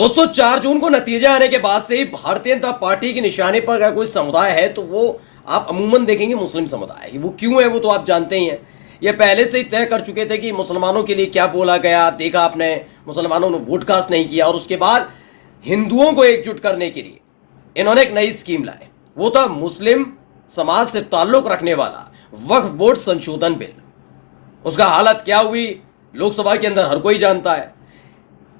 दोस्तों 4 जून को नतीजे आने के बाद से ही भारतीय जनता पार्टी की निशाने पर अगर कोई समुदाय है तो वो आप अमूमन देखेंगे मुस्लिम समुदाय। वो क्यों है वो तो आप जानते ही हैं। ये पहले से ही तय कर चुके थे कि मुसलमानों के लिए क्या बोला गया, देखा आपने, मुसलमानों ने वोट कास्ट नहीं किया और उसके बाद हिंदुओं को एकजुट करने के लिए इन्होंने एक नई स्कीम लाई। वो था मुस्लिम समाज से ताल्लुक रखने वाला वक्फ बोर्ड संशोधन बिल। उसका हालत क्या हुई लोकसभा के अंदर हर कोई जानता है।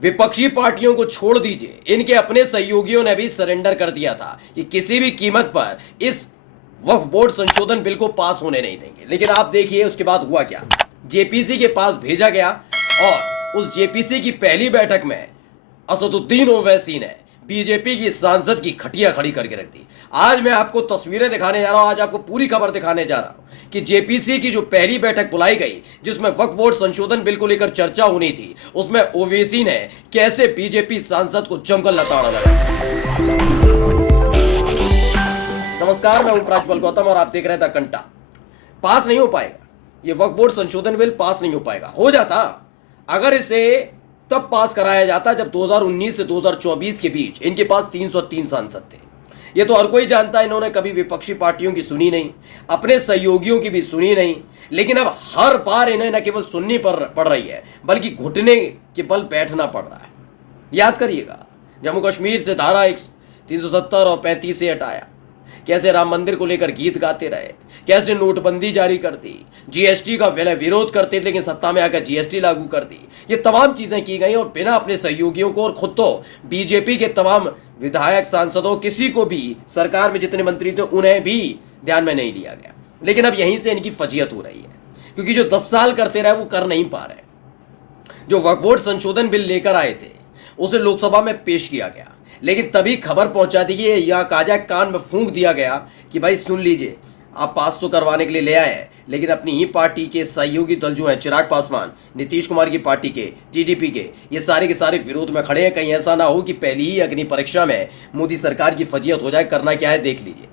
विपक्षी पार्टियों को छोड़ दीजिए, इनके अपने सहयोगियों ने भी सरेंडर कर दिया था कि किसी भी कीमत पर इस वक्फ बोर्ड संशोधन बिल को पास होने नहीं देंगे। लेकिन आप देखिए उसके बाद हुआ क्या। जेपीसी के पास भेजा गया और उस जेपीसी की पहली बैठक में असदुद्दीन ओवैसी ने बीजेपी की सांसद की खटिया खड़ी करके रख दी। आज मैं आपको तस्वीरें दिखाने जा रहा हूं, आज आपको पूरी खबर दिखाने जा रहा हूं कि जेपीसी की जो पहली बैठक बुलाई गई जिसमें वक्फ बोर्ड संशोधन बिल को लेकर चर्चा होनी थी, उसमें ओवैसी ने कैसे बीजेपी सांसद को जमकर लताड़ा लगाया। नमस्कार, मैं हूं प्राज्वल गौतम और आप देख रहे थे द कंटा। पास नहीं हो पाएगा ये वक्फ बोर्ड संशोधन बिल, पास नहीं हो पाएगा। हो जाता अगर इसे तब पास कराया जाता जब 2019 से 2024 के बीच इनके पास 303 सांसद थे। ये तो हर कोई जानता है, इन्होंने कभी विपक्षी पार्टियों की सुनी नहीं, अपने सहयोगियों की भी सुनी नहीं। लेकिन अब हर बार इन्हें न केवल सुननी पड़ रही है बल्कि घुटने के बल बैठना पड़ रहा है। याद करिएगा, जम्मू कश्मीर से धारा 370 और 35 से हटाया, कैसे राम मंदिर को लेकर गीत गाते रहे, कैसे नोटबंदी जारी कर दी, जीएसटी का पहले विरोध करते थे लेकिन सत्ता में आकर जीएसटी लागू कर दी। ये तमाम चीजें की गई और बिना अपने सहयोगियों को और खुद तो बीजेपी के तमाम विधायक, सांसदों, किसी को भी सरकार में जितने मंत्री थे उन्हें भी ध्यान में नहीं लिया गया। लेकिन अब यहीं से इनकी फजीयत हो रही है क्योंकि जो 10 साल करते रहे वो कर नहीं पा रहे। जो वक्फ बोर्ड संशोधन बिल लेकर आए थे उसे लोकसभा में पेश किया गया, लेकिन तभी खबर पहुंचा दी गई या काजा कान में फूंक दिया गया कि भाई सुन लीजिए, आप पास तो करवाने के लिए ले आए हैं लेकिन अपनी ही पार्टी के सहयोगी दल जो है चिराग पासवान, नीतीश कुमार की पार्टी के, टीडीपी के, ये सारे के सारे विरोध में खड़े हैं। कहीं ऐसा ना हो कि पहली ही अग्नि परीक्षा में मोदी सरकार की फजीयत हो जाए। करना क्या है देख लीजिए।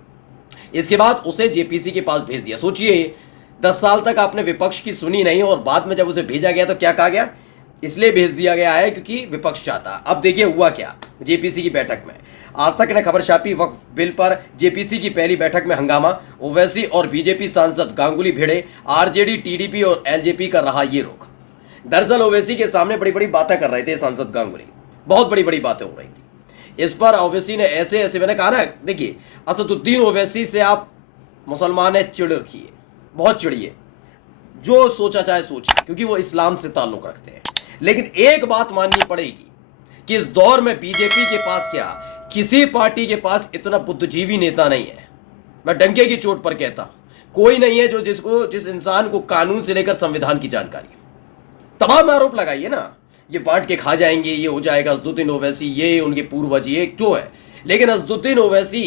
इसके बाद उसे जेपीसी के पास भेज दिया। सोचिए 10 साल तक आपने विपक्ष की सुनी नहीं और बाद में जब उसे भेजा गया तो क्या कहा गया, इसलिए भेज दिया गया है क्योंकि विपक्ष चाहता। अब देखिए हुआ क्या जेपीसी की बैठक में। आज तक ने खबर छापी, वक्फ बिल पर जेपीसी की पहली बैठक में हंगामा, ओवैसी और बीजेपी सांसद गांगुली भिड़े, आरजेडी, टीडीपी और एलजेपी का रहा ये रुख। दरअसल ओवैसी के सामने बड़ी बड़ी बातें कर रहे थे सांसद गांगुली, बहुत बड़ी बड़ी बातें हो रही थी। इस पर ओवैसी ने ऐसे मैंने कहा ना, देखिए असदुद्दीन ओवैसी से आप मुसलमान है, चिड़ रखिए, बहुत चिड़िए, जो सोचा चाहे सोचिए, क्योंकि वो इस्लाम से ताल्लुक रखते हैं। लेकिन एक बात माननी पड़ेगी कि इस दौर में बीजेपी के पास क्या, किसी पार्टी के पास इतना बुद्धिजीवी नेता नहीं है। मैं डंके की चोट पर कहता, कोई नहीं है जिस इंसान को कानून से लेकर संविधान की जानकारी है। तमाम आरोप लगाइए ना, ये बांट के खा जाएंगे, ये हो जाएगा, असदुद्दीन ओवैसी, ये उनके पूर्वज, ये जो है। लेकिन असदुद्दीन ओवैसी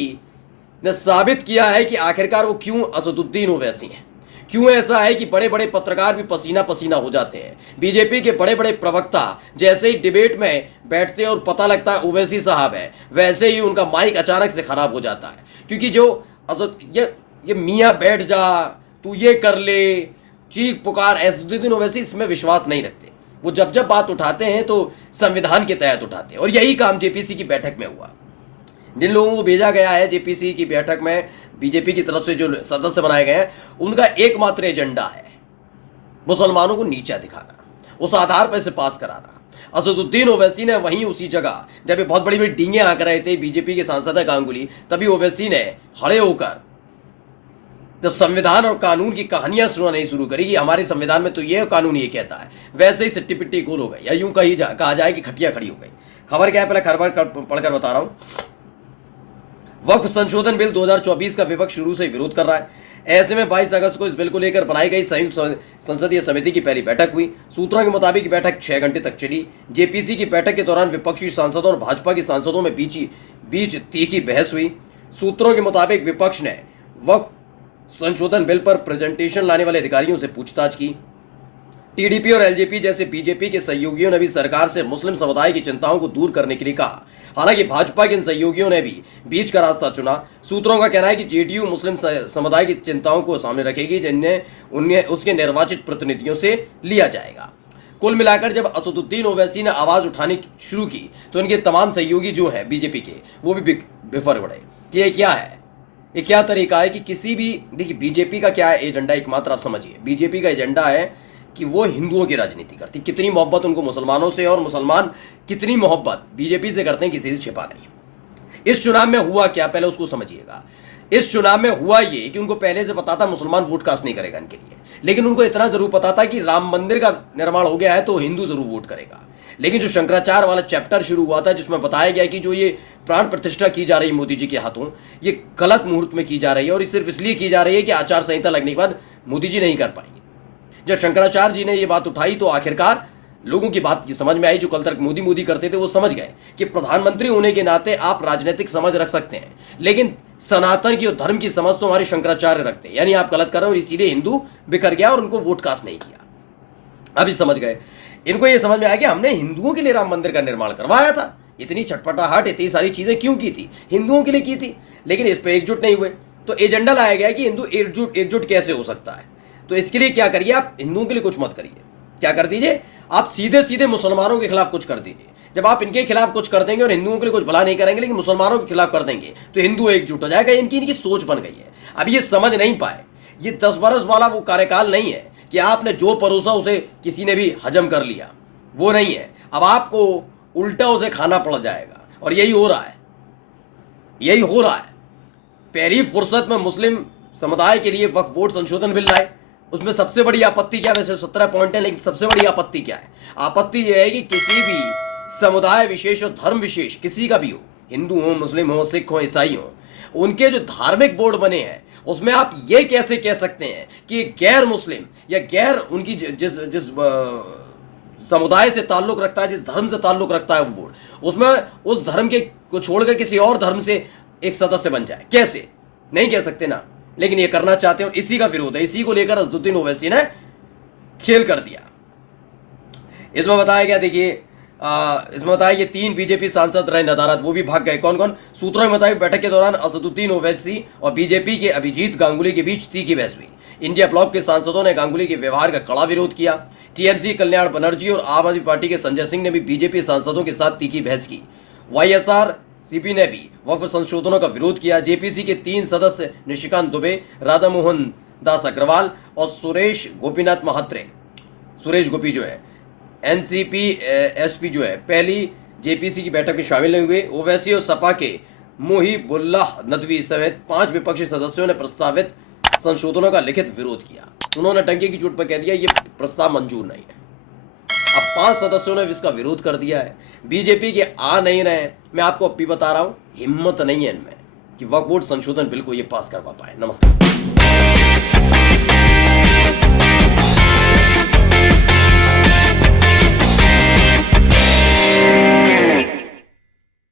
ने साबित किया है कि आखिरकार वो क्यों असदुद्दीन ओवैसी हैं। क्यों ऐसा है कि बड़े बड़े पत्रकार भी पसीना पसीना हो जाते हैं। बीजेपी के बड़े बड़े प्रवक्ता जैसे ही डिबेट में बैठते हैं और पता लगता है ओवैसी साहब है, वैसे ही उनका माइक अचानक से खराब हो जाता है। क्योंकि जो ये मियाँ बैठ जा, तू ये कर ले, चीख पुकार, असदुद्दीन ओवैसी इसमें विश्वास नहीं रखते। वो जब जब बात उठाते हैं तो संविधान के तहत उठाते हैं और यही काम जेपीसी की बैठक में हुआ। जिन लोगों को भेजा गया है जेपीसी की बैठक में, बीजेपी की तरफ से जो सदस्य बनाए गए हैं, उनका एकमात्र एजेंडा है मुसलमानों को नीचा दिखाना, उस आधार पर इसे पास कराना। असदुद्दीन ओवैसी ने वहीं उसी जगह जब ये बहुत बड़ी बड़ी डींगे आकर रहे थे बीजेपी के सांसद है गांगुली, तभी ओवैसी ने खड़े होकर जब संविधान और कानून की कहानियां सुनानी शुरू करी कि हमारे संविधान में तो ये कानून ये कहता है, वैसे ही सिट्टी पिट्टी गोल हो गई, या यूं कहा जाए कि खटिया खड़ी हो गई। खबर क्या है पहले खबर पढ़कर बता रहा हूं। वक्फ संशोधन बिल 2024 का विपक्ष शुरू से विरोध कर रहा है। ऐसे में 22 अगस्त को इस बिल को लेकर बनाई गई संयुक्त संसदीय समिति की पहली बैठक हुई। सूत्रों के मुताबिक बैठक 6 घंटे तक चली। जेपीसी की बैठक के दौरान विपक्षी सांसदों और भाजपा के सांसदों में बीच तीखी बहस हुई। सूत्रों के मुताबिक विपक्ष ने वक्फ संशोधन बिल पर प्रेजेंटेशन लाने वाले अधिकारियों से पूछताछ की। टीडीपी और एलजेपी जैसे बीजेपी के सहयोगियों ने भी सरकार से मुस्लिम समुदाय की चिंताओं को दूर करने के लिए कहा। हालांकि भाजपा के इन सहयोगियों ने भी बीच का रास्ता चुना। सूत्रों का कहना है कि जेडीयू मुस्लिम समुदाय की चिंताओं को सामने रखेगी, जिन्हें उसके निर्वाचित प्रतिनिधियों से लिया जाएगा। कुल मिलाकर जब असदुद्दीन ओवैसी ने आवाज़ उठानी शुरू की तो इनके तमाम सहयोगी जो हैं बीजेपी के, वो भी बिफर पड़े कि ये क्या है, ये क्या तरीका है कि किसी भी, देखिए बीजेपी का क्या एजेंडा एकमात्र आप समझिए, बीजेपी का एजेंडा है कि वो हिंदुओं की राजनीति करती, कितनी मोहब्बत उनको मुसलमानों से, और मुसलमान कितनी मोहब्बत बीजेपी से करते हैं, किसी से छिपा नहीं। इस चुनाव में हुआ क्या, पहले उसको समझिएगा। इस चुनाव में हुआ ये कि उनको पहले से पता था मुसलमान वोट कास्ट नहीं करेगा इनके लिए, लेकिन उनको इतना जरूर पता था कि राम मंदिर का निर्माण हो गया है तो हिंदू जरूर वोट करेगा। लेकिन जो शंकराचार्य वाला चैप्टर शुरू हुआ था जिसमें बताया गया कि जो ये प्राण प्रतिष्ठा की जा रही है मोदी जी के हाथों, ये गलत मुहूर्त में की जा रही है, और ये सिर्फ इसलिए की जा रही है कि आचार संहिता लगने के बाद मोदी जी नहीं कर पाएंगे। जब शंकराचार्य जी ने ये बात उठाई तो आखिरकार लोगों की बात की समझ में आई। जो कल तक मोदी मोदी करते थे वो समझ गए कि प्रधानमंत्री होने के नाते आप राजनीतिक समझ रख सकते हैं, लेकिन सनातन की और धर्म की समझ तो हमारे शंकराचार्य रखते हैं, यानी आप गलत कर रहे हो, और इसीलिए हिंदू बिखर गया और उनको वोट कास्ट नहीं किया। अभी समझ गए, इनको ये समझ में आया कि हमने हिंदुओं के लिए राम मंदिर का निर्माण करवाया था, इतनी छटपटाहट, इतनी सारी चीजें क्यों की थी, हिंदुओं के लिए की थी, लेकिन इस पर एकजुट नहीं हुए। तो एजेंडा लाया गया कि हिंदू एकजुट कैसे हो सकता है। तो इसके लिए क्या करिए, आप हिंदुओं के लिए कुछ मत करिए, क्या कर दीजिए, आप सीधे सीधे मुसलमानों के खिलाफ कुछ कर दीजिए। जब आप इनके खिलाफ कुछ कर देंगे और हिंदुओं के लिए कुछ भला नहीं करेंगे लेकिन मुसलमानों के खिलाफ कर देंगे तो हिंदू एकजुट हो जाएगा। इनकी सोच बन गई है, अब ये समझ नहीं पाए। ये 10 बरस वाला वो कार्यकाल नहीं है कि आपने जो परोसा उसे किसी ने भी हजम कर लिया, वो नहीं है। अब आपको उल्टा उसे खाना पड़ जाएगा, और यही हो रहा है, यही हो रहा है। पहली फुर्सत में मुस्लिम समुदाय के लिए वक्फ बोर्ड संशोधन बिल लाए, उसमें सबसे बड़ी आपत्ति क्या, वैसे 17 पॉइंट है, लेकिन सबसे बड़ी आपत्ति क्या है, आपत्ति यह है कि किसी भी समुदाय विशेष और धर्म विशेष, किसी का भी हो, हिंदू हो, मुस्लिम हो, सिख हो, ईसाई हो, उनके जो धार्मिक बोर्ड बने हैं उसमें आप ये कैसे कह सकते हैं कि गैर मुस्लिम या गैर उनकी जिस समुदाय से ताल्लुक रखता है, जिस धर्म से ताल्लुक रखता है वो बोर्ड, उसमें उस धर्म के को छोड़कर किसी और धर्म से एक सदस्य बन जाए, कैसे, नहीं कह सकते ना। लेकिन ये करना चाहते हैं और इसी का विरोध है, इसी को लेकर असदुद्दीन ओवैसी ने खेल कर दिया। इसमें बताया गया, देखिए इसमें बताया कि 3 बीजेपी सांसद रहे नदारद, वो भी भाग गए। कौन कौन, सूत्रों ने बताया बैठक के दौरान असदुद्दीन ओवैसी और बीजेपी के अभिजीत गांगुली के बीच तीखी बहस हुई। इंडिया ब्लॉक के सांसदों ने गांगुली के व्यवहार का कड़ा विरोध किया। टीएमसी कल्याण बनर्जी और आम आदमी पार्टी के संजय सिंह ने भी बीजेपी सांसदों के साथ तीखी बहस की। वाईएसआर सीपी ने भी वक्फ संशोधनों का विरोध किया। जेपीसी के 3 सदस्य निशिकांत दुबे, राधा मोहन दास अग्रवाल और सुरेश गोपीनाथ महात्रे, सुरेश गोपी जो है एनसीपी एसपी जो है, पहली जेपीसी की बैठक में शामिल नहीं हुए। ओवैसी और सपा के मुहिबुल्लाह नदवी समेत 5 विपक्षी सदस्यों ने प्रस्तावित संशोधनों का लिखित विरोध किया। उन्होंने टंके की चोट पर कह दिया ये प्रस्ताव मंजूर नहीं है। अब 5 सदस्यों ने इसका विरोध कर दिया है। बीजेपी के आ नहीं रहे हैं। मैं आपको अब भी बता रहा हूं, हिम्मत नहीं है इनमें कि वक्फ बोर्ड संशोधन बिल को ये पास करवा पाए। नमस्कार।